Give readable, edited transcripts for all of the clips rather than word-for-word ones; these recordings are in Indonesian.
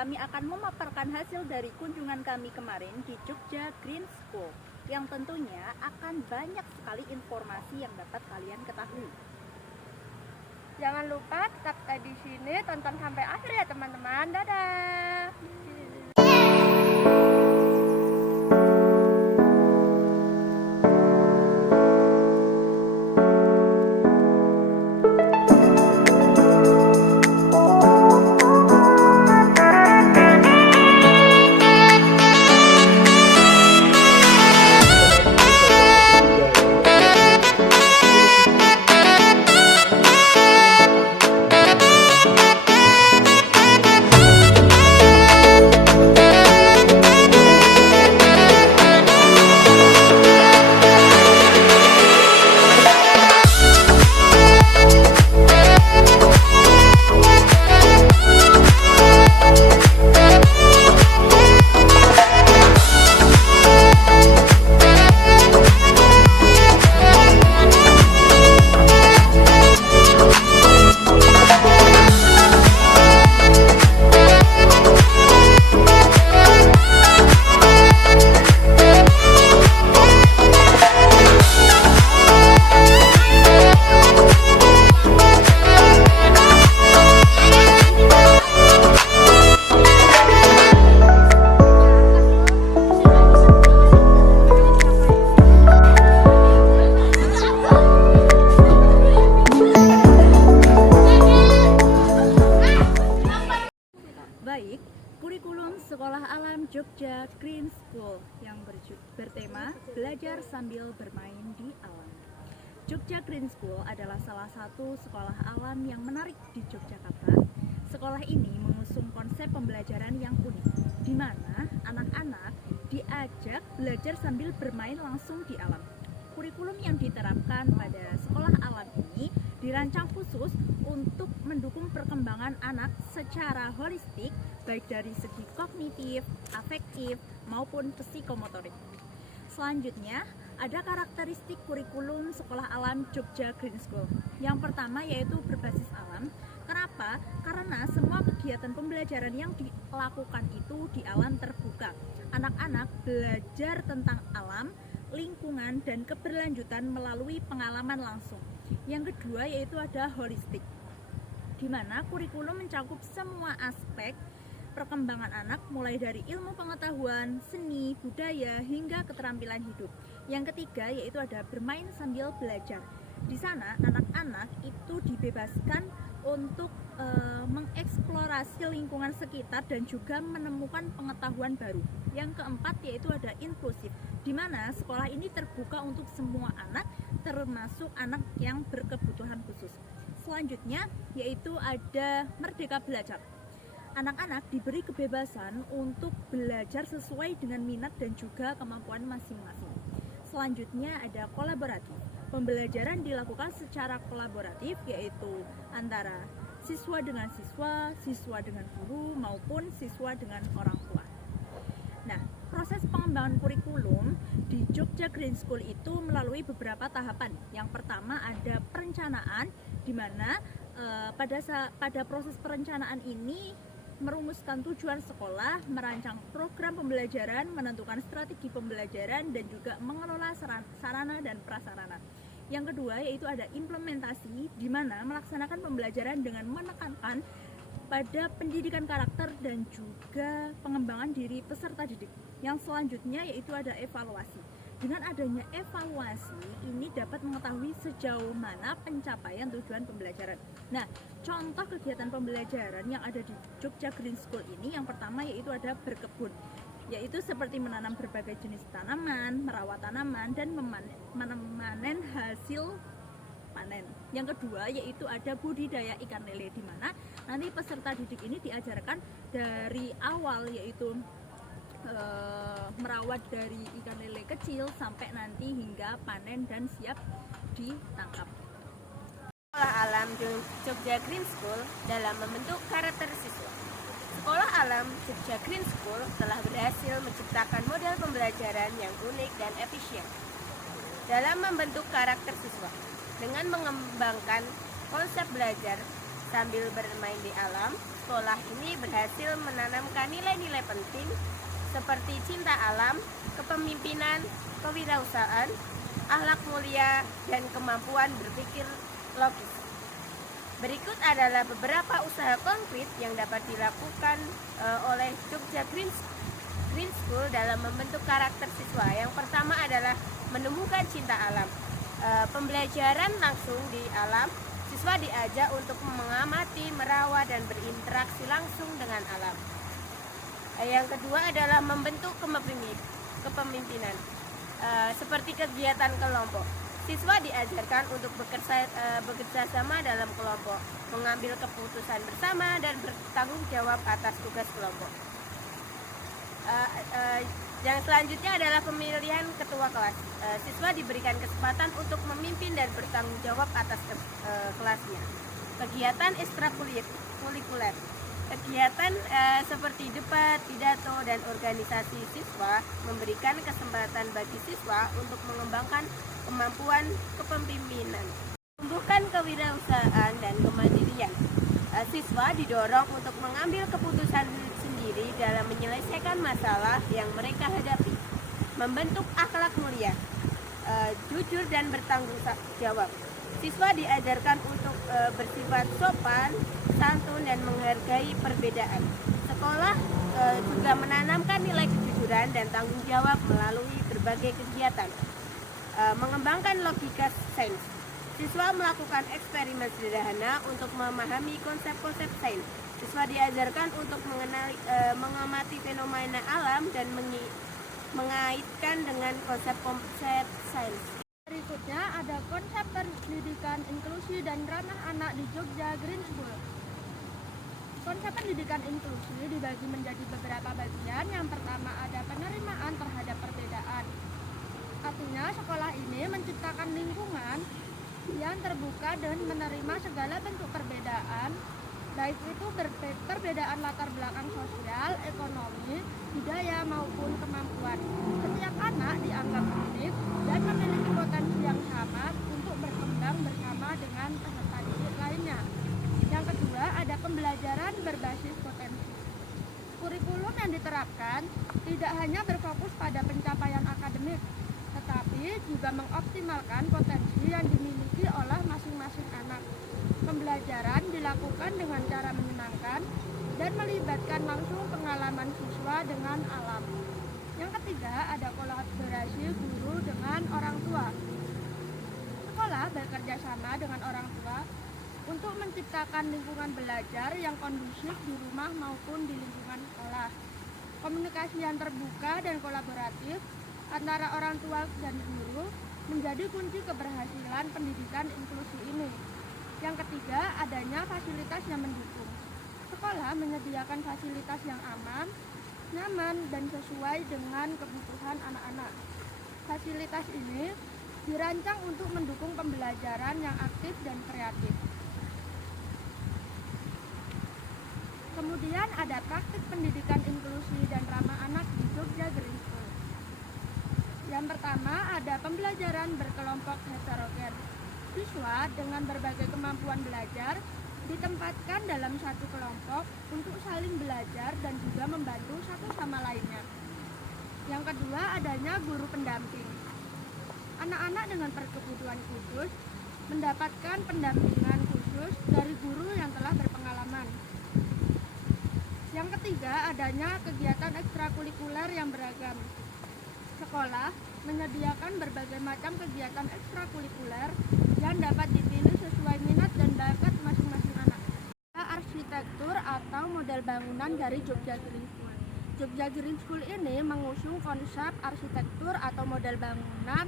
kami akan memaparkan hasil dari kunjungan kami kemarin di Jogja Green School, yang tentunya akan banyak sekali informasi yang dapat kalian ketahui. Jangan lupa tetap stay di sini, tonton sampai akhir ya teman-teman. Dadah. Baik, kurikulum Sekolah Alam Jogja Green School yang bertema Belajar Sambil Bermain di Alam. Jogja Green School adalah salah satu sekolah alam yang menarik di Yogyakarta. Sekolah ini mengusung konsep pembelajaran yang unik, di mana anak-anak diajak belajar sambil bermain langsung di alam. Kurikulum yang diterapkan pada sekolah alam ini dirancang khusus untuk mendukung perkembangan anak secara holistik, baik dari segi kognitif, afektif, maupun psikomotorik. Selanjutnya, ada karakteristik kurikulum Sekolah Alam Jogja Green School. Yang pertama yaitu berbasis alam. Kenapa? Karena semua kegiatan pembelajaran yang dilakukan itu di alam terbuka. Anak-anak belajar tentang alam, lingkungan, dan keberlanjutan melalui pengalaman langsung. Yang kedua yaitu ada holistik, di mana kurikulum mencakup semua aspek perkembangan anak, mulai dari ilmu pengetahuan, seni, budaya, hingga keterampilan hidup. Yang ketiga yaitu ada bermain sambil belajar. Di sana anak-anak itu dibebaskan untuk mengeksplorasi lingkungan sekitar dan juga menemukan pengetahuan baru. Yang keempat yaitu ada inklusif, di mana sekolah ini terbuka untuk semua anak, termasuk anak yang berkebutuhan khusus. Selanjutnya yaitu ada merdeka belajar. Anak-anak diberi kebebasan untuk belajar sesuai dengan minat dan juga kemampuan masing-masing. Selanjutnya ada kolaboratif. Pembelajaran dilakukan secara kolaboratif, yaitu antara siswa dengan siswa, siswa dengan guru, maupun siswa dengan orang tua. Nah, proses pengembangan kurikulum di Jogja Green School itu melalui beberapa tahapan. Yang pertama ada perencanaan, di mana pada proses perencanaan ini merumuskan tujuan sekolah, merancang program pembelajaran, menentukan strategi pembelajaran, dan juga mengelola sarana dan prasarana. Yang kedua yaitu ada implementasi, di mana melaksanakan pembelajaran dengan menekankan pada pendidikan karakter dan juga pengembangan diri peserta didik. Yang selanjutnya yaitu ada evaluasi. Dengan adanya evaluasi ini dapat mengetahui sejauh mana pencapaian tujuan pembelajaran. Nah, contoh kegiatan pembelajaran yang ada di Jogja Green School ini yang pertama yaitu ada berkebun, yaitu seperti menanam berbagai jenis tanaman, merawat tanaman, dan memanen hasil panen. Yang kedua yaitu ada budidaya ikan lele, di mana nanti peserta didik ini diajarkan dari awal, yaitu merawat dari ikan lele kecil sampai nanti hingga panen dan siap ditangkap. Sekolah Alam Jogja Green School dalam membentuk karakter siswa. Sekolah Alam Jogja Green School telah berhasil menciptakan model pembelajaran yang unik dan efisien dalam membentuk karakter siswa dengan mengembangkan konsep belajar sambil bermain di alam. sekolah ini berhasil menanamkan nilai-nilai penting seperti cinta alam, kepemimpinan, kewirausahaan, akhlak mulia, dan kemampuan berpikir logis. Berikut adalah beberapa usaha konkret yang dapat dilakukan oleh Jogja Green School dalam membentuk karakter siswa. Yang pertama adalah menumbuhkan cinta alam. Pembelajaran langsung di alam, siswa diajak untuk mengamati, merawat, dan berinteraksi langsung dengan alam. Yang kedua adalah membentuk kepemimpinan, seperti kegiatan kelompok. Siswa diajarkan untuk bekerja sama dalam kelompok, mengambil keputusan bersama, dan bertanggung jawab atas tugas kelompok. Yang selanjutnya adalah pemilihan ketua kelas. Siswa diberikan kesempatan untuk memimpin dan bertanggung jawab atas kelasnya. Kegiatan ekstrakurikuler. Kegiatan seperti debat, pidato, dan organisasi siswa memberikan kesempatan bagi siswa untuk mengembangkan kemampuan kepemimpinan, tumbuhkan kewirausahaan dan kemandirian. Siswa didorong untuk mengambil keputusan sendiri dalam menyelesaikan masalah yang mereka hadapi, membentuk akhlak mulia, jujur dan bertanggung jawab. Siswa diajarkan untuk bersifat sopan, santun, dan menghargai perbedaan. Sekolah juga menanamkan nilai kejujuran dan tanggung jawab melalui berbagai kegiatan. Mengembangkan logika sains. Siswa melakukan eksperimen sederhana untuk memahami konsep-konsep sains. Siswa diajarkan untuk mengamati fenomena alam dan mengaitkan dengan konsep-konsep sains. Berikutnya ada konsep pendidikan inklusi dan ramah anak di Jogja Green School. Konsep pendidikan inklusi dibagi menjadi beberapa bagian. Yang pertama ada penerimaan terhadap perbedaan. Artinya sekolah ini menciptakan lingkungan yang terbuka dan menerima segala bentuk perbedaan, baik itu perbedaan latar belakang sosial, ekonomi, budaya maupun kemampuan. Setiap anak dianggap unik dan memiliki potensi yang sama untuk berkembang bersama dengan peserta didik lainnya. Yang kedua ada pembelajaran berbasis potensi. Kurikulum yang diterapkan tidak hanya berfokus pada pencapaian akademik, tetapi juga mengoptimalkan potensi yang dimiliki oleh masing-masing anak. Pembelajaran dilakukan dengan cara menyenangkan dan melibatkan langsung pengalaman siswa dengan alam. Yang ketiga ada kolaborasi guru dengan orang tua. Sekolah bekerja sama dengan orang tua untuk menciptakan lingkungan belajar yang kondusif di rumah maupun di lingkungan sekolah. Komunikasi yang terbuka dan kolaboratif antara orang tua dan guru menjadi kunci keberhasilan pendidikan inklusi ini. Yang ketiga, adanya fasilitas yang mendukung. Sekolah menyediakan fasilitas yang aman, nyaman, dan sesuai dengan kebutuhan anak-anak. Fasilitas ini dirancang untuk mendukung pembelajaran yang aktif dan kreatif. Kemudian ada praktik pendidikan inklusi dan ramah anak di Jogja Green School. Yang pertama ada pembelajaran berkelompok heterogen. Siswa dengan berbagai kemampuan belajar ditempatkan dalam satu kelompok untuk saling belajar dan juga membantu satu sama lainnya. Yang kedua adanya guru pendamping. Anak-anak dengan berkebutuhan khusus mendapatkan pendampingan khusus dari guru yang telah berpengalaman. Yang ketiga adanya kegiatan ekstrakurikuler yang beragam. Sekolah menyediakan berbagai macam kegiatan ekstrakurikuler yang dapat dipilih sesuai minat dan bakat masing-masing anak. Arsitektur atau model bangunan dari Jogja Green School. Jogja Green School ini mengusung konsep arsitektur atau model bangunan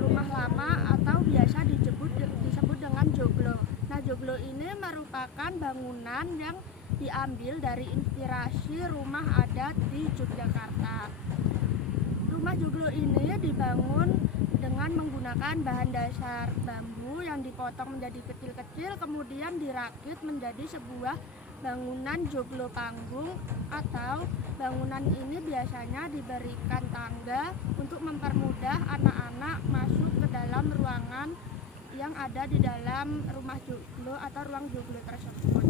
rumah lama atau biasa disebut dengan joglo. Nah, joglo ini merupakan bangunan yang diambil dari inspirasi rumah adat di Yogyakarta. Rumah joglo ini dibangun dengan menggunakan bahan dasar bambu yang dipotong menjadi kecil-kecil, kemudian dirakit menjadi sebuah bangunan joglo panggung, atau bangunan ini biasanya diberikan tangga untuk mempermudah anak-anak masuk ke dalam ruangan yang ada di dalam rumah joglo atau ruang joglo tersebut.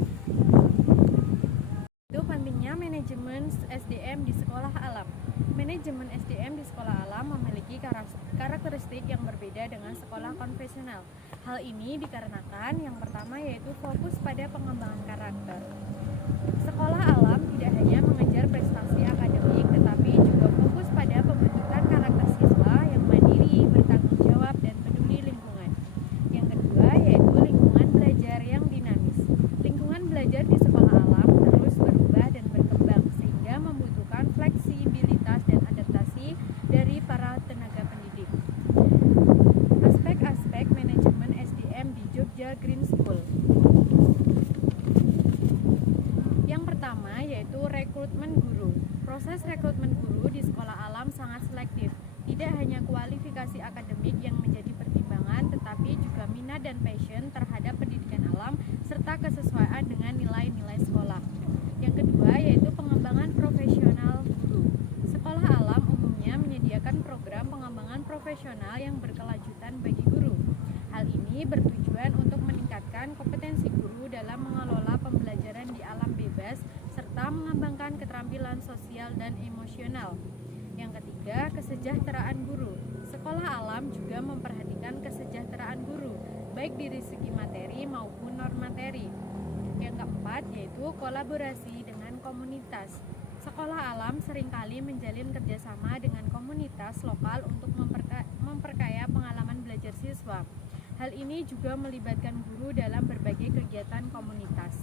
pentingnya manajemen SDM di sekolah alam. Manajemen SDM di sekolah alam memiliki karakteristik yang berbeda dengan sekolah konvensional. Hal ini dikarenakan yang pertama yaitu fokus pada pengembangan karakter. Sekolah alam tidak hanya mengejar prestasi akademik, tetapi juga fokus pada pembentukan karakter siswa yang mandiri, bertanggung jawab, dan peduli lingkungan. Yang kedua yaitu lingkungan belajar yang dinamis. Lingkungan belajar di sekolah alam terus berubah dan berkembang, sehingga membutuhkan fleksibilitas dan adaptasi dari para tenaga pendidik. Aspek-aspek manajemen SDM di Jogja Green School. Yang pertama yaitu rekrutmen guru. Proses rekrutmen guru di sekolah alam sangat selektif. Tidak hanya kualifikasi akademik yang menjadi pertimbangan, tetapi juga minat dan passion terhadap pendidikan alam serta kesesuaian dengan nilai-nilai sekolah. Yang kedua yaitu pengembangan profesional guru. Sekolah alam umumnya menyediakan program pengembangan profesional yang berkelanjutan bagi guru. Hal ini bertujuan untuk meningkatkan kompetensi guru dalam mengelola pembelajaran di alam bebas serta mengembangkan keterampilan sosial dan emosional. Yang ketiga, kesejahteraan guru. Sekolah alam juga memperhatikan kesejahteraan guru, baik dari segi materi maupun non-materi. Yang keempat yaitu kolaborasi dengan komunitas. Sekolah alam seringkali menjalin kerjasama dengan komunitas lokal untuk memperkaya pengalaman belajar siswa. Hal ini juga melibatkan guru dalam berbagai kegiatan komunitas.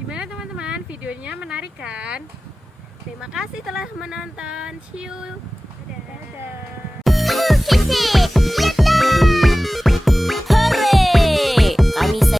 Gimana teman-teman? Videonya menarik kan? Terima kasih telah menonton. See you.